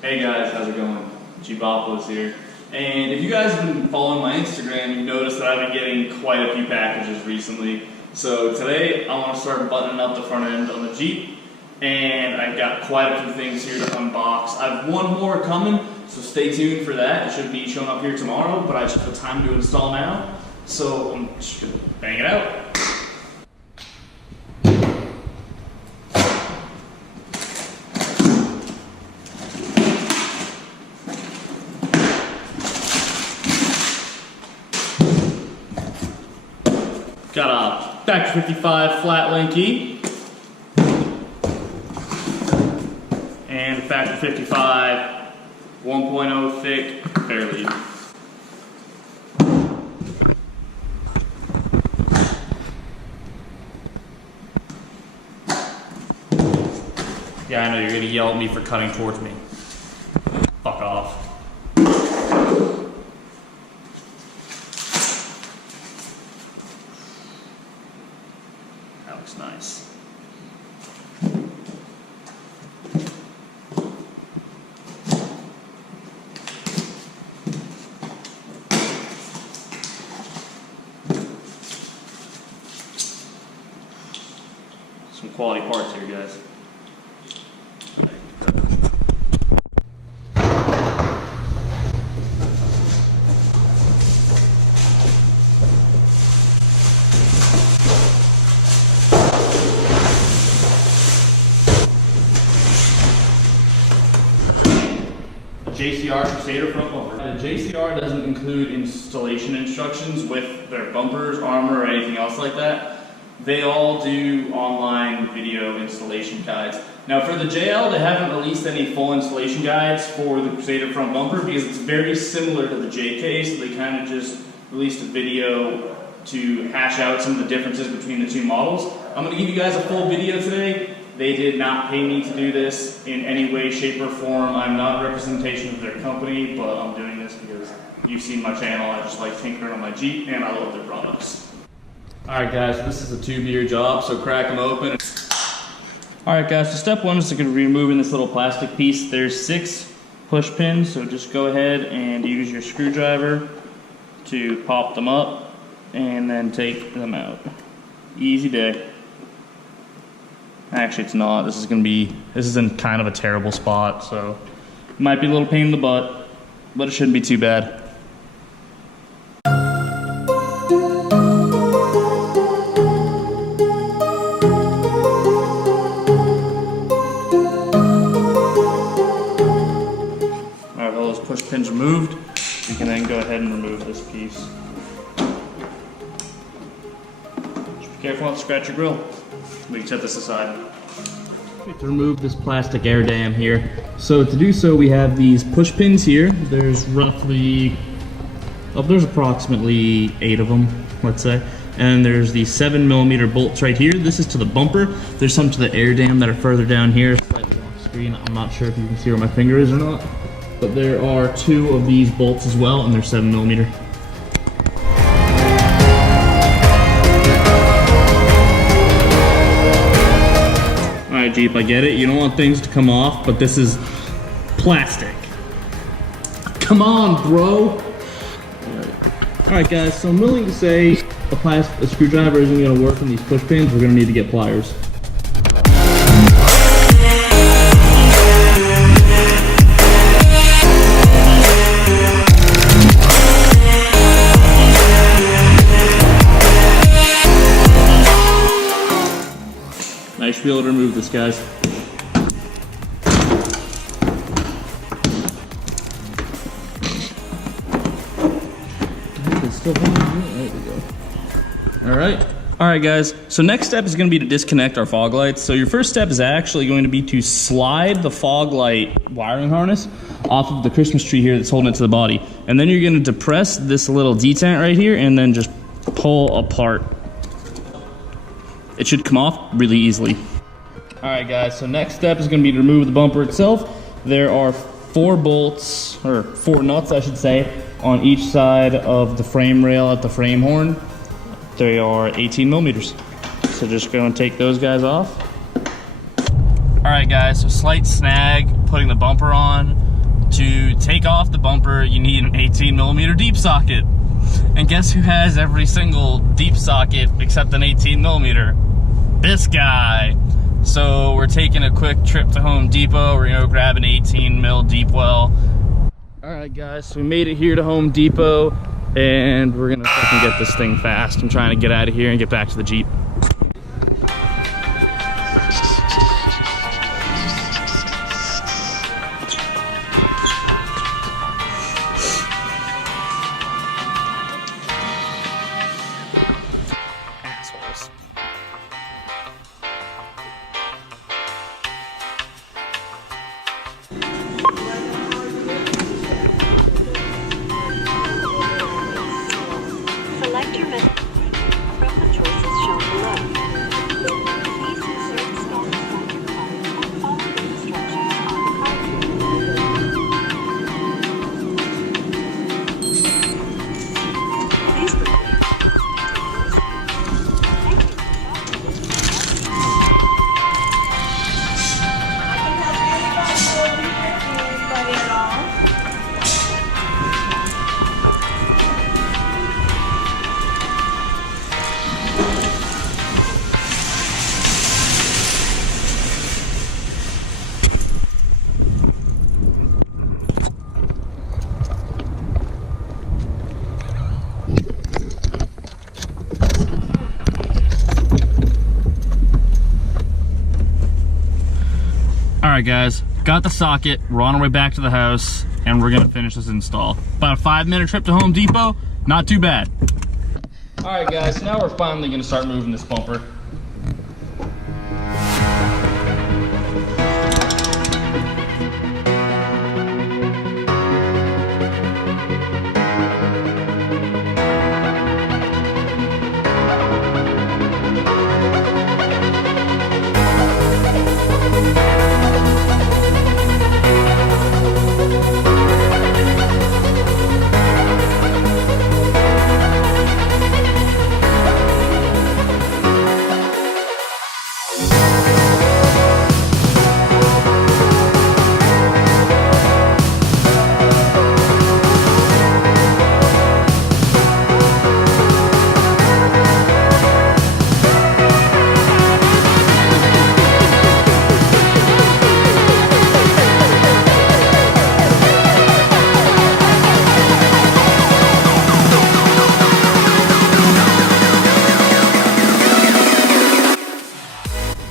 Hey guys, how's it going? G-Bopolis here. And if you guys have been following my Instagram, you've noticed that I've been getting quite a few packages recently. So today I want to start buttoning up the front end on the Jeep, and I've got quite a few things here to unbox. I have one more coming, so stay tuned for that. It should be showing up here tomorrow, but I just have time to install now. So I'm just gonna bang it out. Got a Factory 55 flat link key and a Factory 55 1.0 thick fairlead. Yeah, I know you're gonna yell at me for cutting towards me. Fuck off. That looks nice. Some quality parts here, guys. JCR Crusader Front bumper. The JCR doesn't include installation instructions with their bumpers, armor, or anything else like that. They all do online video installation guides. Now for the JL, they haven't released any full installation guides for the Crusader Front bumper because it's very similar to the JK, so they kind of just released a video to hash out some of the differences between the two models. I'm going to give you guys a full video today. They did not pay me to do this in any way, shape, or form. I'm not a representation of their company, but I'm doing this because you've seen my channel. I just like tinkering on my Jeep, and I love their products. Alright guys, this is a tubular job, so crack them open. Alright guys, so step one is going to be removing this little plastic piece. There's 6 push pins, so just go ahead and use your screwdriver to pop them up, and then take them out. Easy day. Actually, it's not. This is in kind of a terrible spot, so it might be a little pain in the butt, but it shouldn't be too bad. Alright, all those push pins removed, you can then go ahead and remove this piece. Just be careful not to scratch your grill. We can set this aside. We have to remove this plastic air dam here. So to do so, we have these push pins here. There's approximately 8 of them, let's say. And there's these 7mm bolts right here. This is to the bumper. There's some to the air dam that are further down here. Slightly off screen. I'm not sure if you can see where my finger is or not. But there are 2 of these bolts as well, and they're 7mm. Alright Jeep, I get it. You don't want things to come off, but this is plastic. Come on, bro! Alright guys, so I'm willing to say a screwdriver isn't going to work on these push pins. We're going to need to get pliers. I should be able to remove this, guys. There we go. Alright guys, so next step is going to be to disconnect our fog lights. So your first step is actually going to be to slide the fog light wiring harness off of the Christmas tree here that's holding it to the body. And then you're going to depress this little detent right here and then just pull apart. It should come off really easily. Alright guys, so next step is going to be to remove the bumper itself. There are 4 bolts, or 4 nuts I should say, on each side of the frame rail at the frame horn. They are 18mm. So just going to take those guys off. Alright guys, so slight snag putting the bumper on. To take off the bumper, you need an 18mm deep socket. And guess who has every single deep socket except an 18mm? This guy. So we're taking a quick trip to Home Depot. We're gonna go grab an 18mm deep well. All right, guys, so we made it here to Home Depot, and we're gonna fucking get this thing fast. I'm trying to get out of here and get back to the Jeep. Assholes. Select your method from the choices shown below. Please insert scan from your card and follow the instructions on the card. Please Alright guys, got the socket, we're on our way back to the house, and we're gonna finish this install. About a 5-minute trip to Home Depot, not too bad. Alright guys, now we're finally gonna start moving this bumper.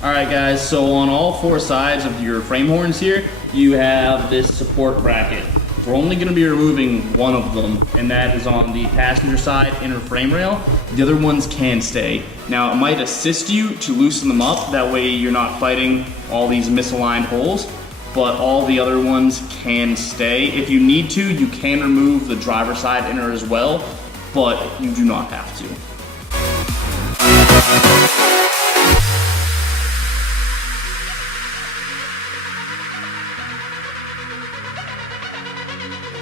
Alright guys, so on all 4 sides of your frame horns here, you have this support bracket. We're only going to be removing one of them, and that is on the passenger side inner frame rail. The other ones can stay. Now it might assist you to loosen them up, that way you're not fighting all these misaligned holes, but all the other ones can stay. If you need to, you can remove the driver's side inner as well, but you do not have to.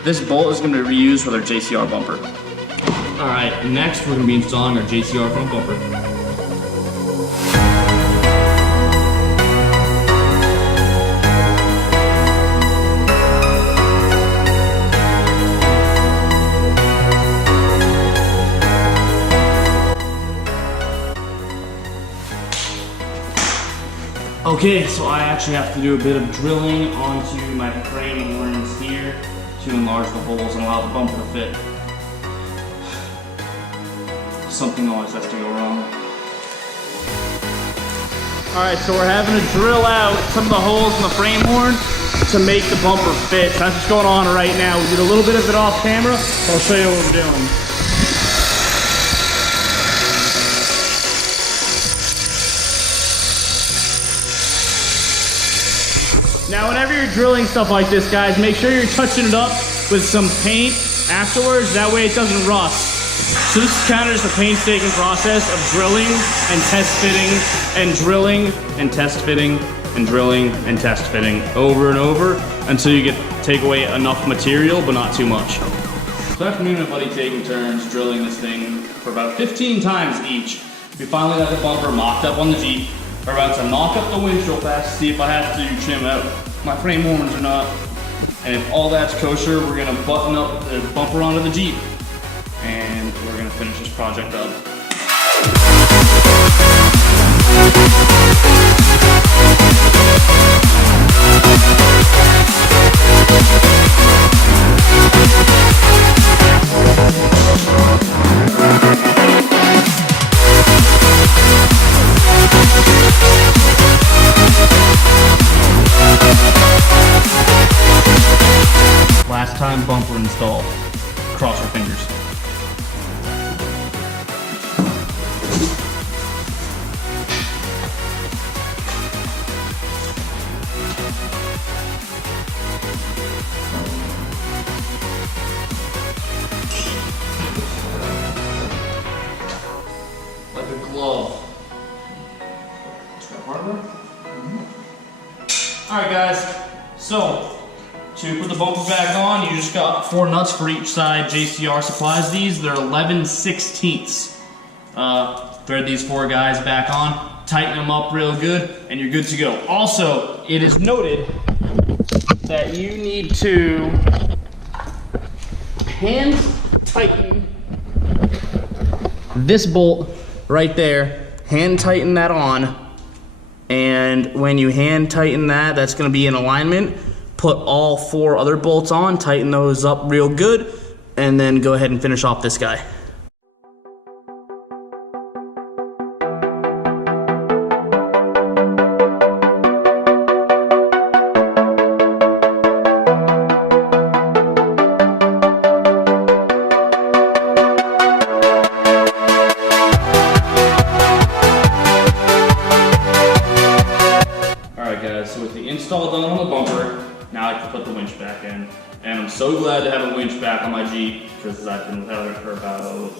This bolt is going to be reused with our JCR bumper. Alright, next we're going to be installing our JCR front bumper. Okay, so I actually have to do a bit of drilling onto my frame horns here to enlarge the holes and allow the bumper to fit. Something always has to go wrong. Alright, so we're having to drill out some of the holes in the frame horn to make the bumper fit. That's what's going on right now. We did a little bit of it off camera. I'll show you what we're doing. Now, whenever you're drilling stuff like this, guys, make sure you're touching it up with some paint afterwards. That way it doesn't rust. So this is kind of just a painstaking process of drilling and test fitting and drilling and test fitting and drilling and test fitting over and over until you take away enough material, but not too much. So after me and my buddy taking turns drilling this thing for about 15 times each, we finally got the bumper mocked up on the Jeep. We're about to knock up the winch real fast to see if I have to trim out my frame horns or not. And if all that's kosher, we're gonna button up the bumper onto the Jeep, and we're gonna finish this project up. Last time bumper install. Cross your fingers. Like a glove. Alright guys, so to put the bumper back on, you just got 4 nuts for each side. JCR supplies these. They're 11/16. Thread these 4 guys back on, tighten them up real good, and you're good to go. Also, it is noted that you need to hand tighten this bolt right there. Hand tighten that on, and when you hand tighten that, that's going to be in alignment. Put all 4 other bolts on, tighten those up real good, and then go ahead and finish off this guy. Alright guys, so with the install done on the bumper, now I can put the winch back in. And I'm so glad to have a winch back on my Jeep, because I've been without it for about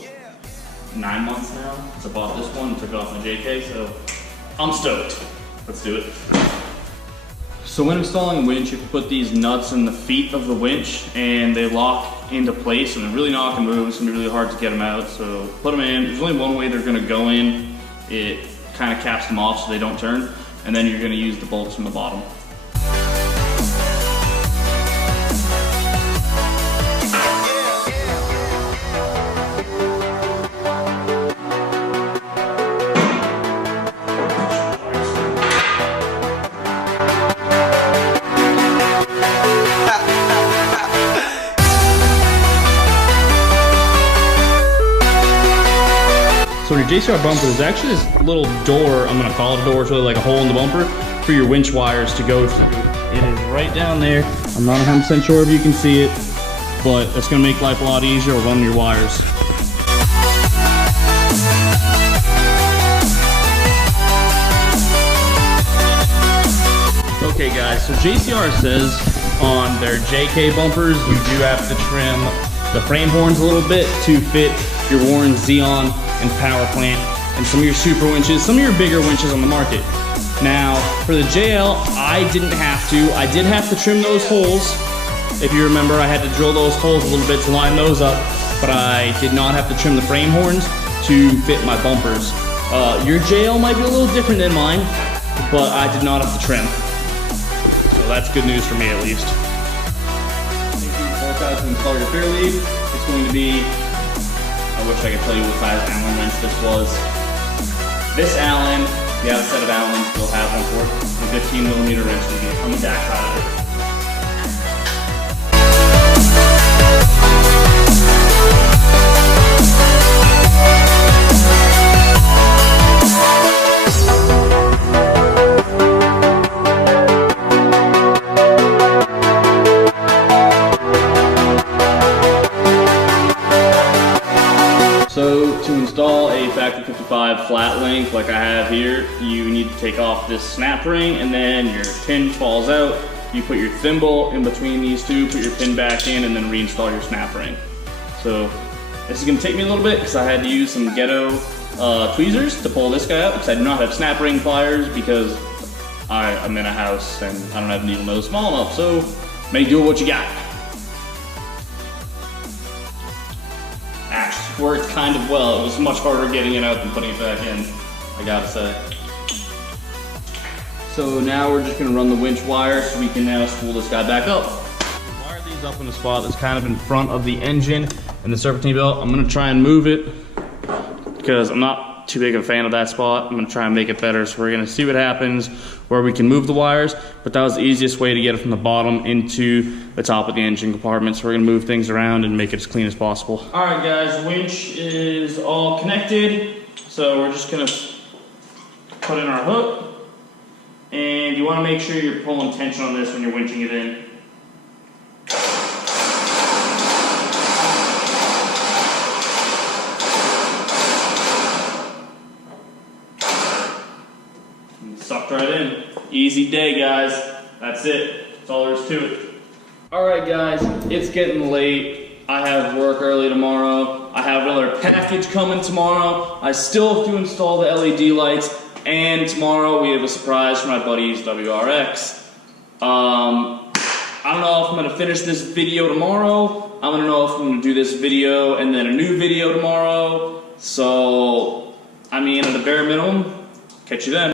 9 months now. So I bought this one, took it off my JK, so I'm stoked. Let's do it. So when installing a winch, you can put these nuts in the feet of the winch, and they lock into place, and they're really not gonna move. It's gonna be really hard to get them out, so put them in. There's only one way they're gonna go in. It kind of caps them off so they don't turn, and then you're gonna use the bolts from the bottom. So in your JCR bumper, there's actually this little door, I'm gonna call it a door, it's really like a hole in the bumper, for your winch wires to go through. It is right down there. I'm not 100% sure if you can see it, but it's gonna make life a lot easier running your wires. Okay guys, so JCR says on their JK bumpers, you do have to trim the frame horns a little bit to fit your Warn ZEON and power plant and some of your super winches, some of your bigger winches on the market. Now, for the JL, I didn't have to. I did have to trim those holes. If you remember, I had to drill those holes a little bit to line those up, but I did not have to trim the frame horns to fit my bumpers. Your JL might be a little different than mine, but I did not have to trim. So that's good news for me at least. Thank you for to install your fairlead. It's going to be, I wish I could tell you what size Allen wrench this was. This Allen, the outside of Allen still has one for it. The 15mm wrench will be on the back side of it. So to install a Factory 55 flat link like I have here, you need to take off this snap ring and then your pin falls out. You put your thimble in between these two, put your pin back in, and then reinstall your snap ring. So this is gonna take me a little bit because I had to use some ghetto tweezers to pull this guy out because I do not have snap ring pliers because I'm in a house and I don't have a needle nose small enough. So make do with what you got. Actually worked kind of well. It was much harder getting it out than putting it back in, I gotta say. So now we're just gonna run the winch wire so we can now spool this guy back up. These up in a spot that's kind of in front of the engine and the serpentine belt. I'm gonna try and move it because I'm not too big of a fan of that spot. I'm gonna try and make it better. So we're gonna see what happens where we can move the wires, but that was the easiest way to get it from the bottom into the top of the engine compartment. So we're gonna move things around and make it as clean as possible. All right guys, winch is all connected. So we're just gonna put in our hook. And you wanna make sure you're pulling tension on this when you're winching it in. Sucked right in. Easy day, guys. That's it. That's all there is to it. Alright guys, it's getting late. I have work early tomorrow. I have another package coming tomorrow. I still have to install the LED lights. And tomorrow we have a surprise for my buddies WRX. I don't know if I'm going to finish this video tomorrow. I don't know if I'm going to do this video and then a new video tomorrow. So, I mean, at a bare minimum, catch you then.